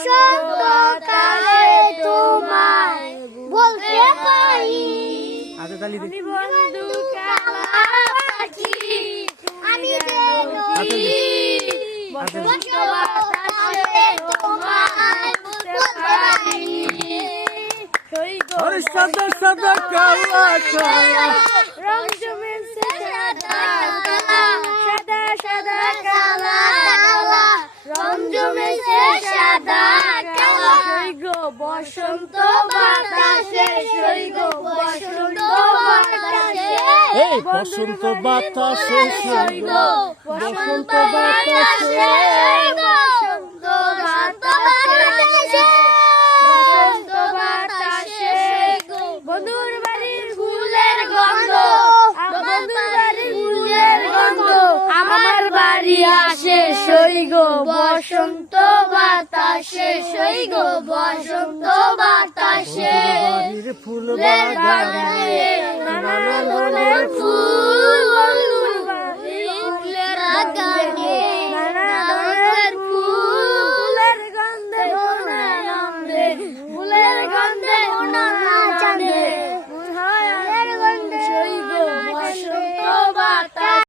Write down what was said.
বসন্তকালে তোমায় বলতে পারি আমি বন্ধু কালা পাখি আমি যে নদী বসন্ত বাতাসে তোমায় বলতে পারি আরে সাদা সাদা কালা কালা রং জমেছে সাদা সাদা সাদা কালা কালা রং জমেছে সাদা কালা গো বসন্ত বাতাসে গো বসন্ত বাতাসে এই বসন্ত বাতাসে গো বসন্ত বাতাসে বসন্ত বাতাসে বসন্ত বাতাসে বন্ধুর বাড়ির ফুলের গন্ধ বন্ধুর বাড়ির ফুলের গন্ধ আমার বাড়ি আসে গো বসন্ত বাতাসে গো বসন্ত বাতাসে বাড়ির ফুল বাগানে নানা ধরনের ফুল